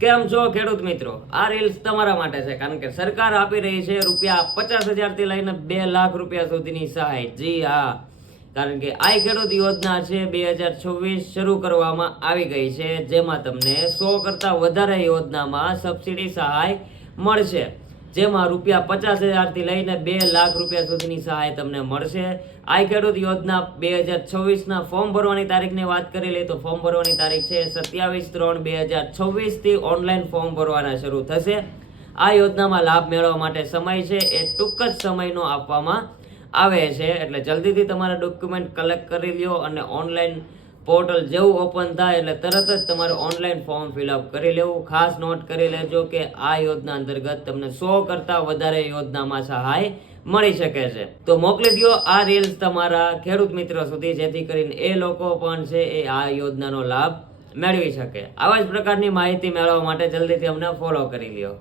કેમ છો ખેડૂત મિત્રો? આ રીલ્સ તમારા માટે છે, કારણ કે સરકાર આપી રહી છે ₹50,000 થી લઈને 2 લાખ રૂપિયા સુધીની સહાય. જી હા, કારણ કે આ ખેડૂત યોજના છે 2024 શરૂ કરવામાં આવી ગઈ છે, જેમાં તમને 100 કરતા વધારે યોજનામાં સબસિડી સહાય મળશે. જેમાં ₹50,000 થી લઈને 2 લાખ રૂપિયા સુધીની સહાય તમને મળશે. આ ખેડૂત યોજના 2024 ના ફોર્મ ભરવાની તારીખની વાત કરી લઈએ તો ફોર્મ ભરવાની તારીખ છે 27/3/2024 થી ઓનલાઈન ફોર્મ ભરવાના શરૂ થશે. આ યોજનામાં લાભ મેળવવા માટે સમય છે એ ટૂંક જ સમયનો આપવામાં આવે છે, એટલે જલ્દીથી તમારા ડોક્યુમેન્ટ કલેક્ટ કરી લ્યો અને ઓનલાઈન પોર્ટલ જેવું ઓપન થાય એટલે તરત જ તમારે ઓનલાઈન ફોર્મ ફિલઅપ કરી લેવું. ખાસ નોટ કરી લેજો કે આ યોજના અંતર્ગત તમને 100 કરતા વધારે યોજનામાં સહાય મળી શકે છે. તો મોકલી દો આ રીલ્સ તમારા ખેડૂત મિત્રો સુધી, જેથી કરીને એ લોકો પણ છે એ આ યોજનાનો લાભ મેળવી શકે. આવા જ પ્રકારની માહિતી મેળવવા માટે જલ્દીથી અમને ફોલો કરી લ્યો.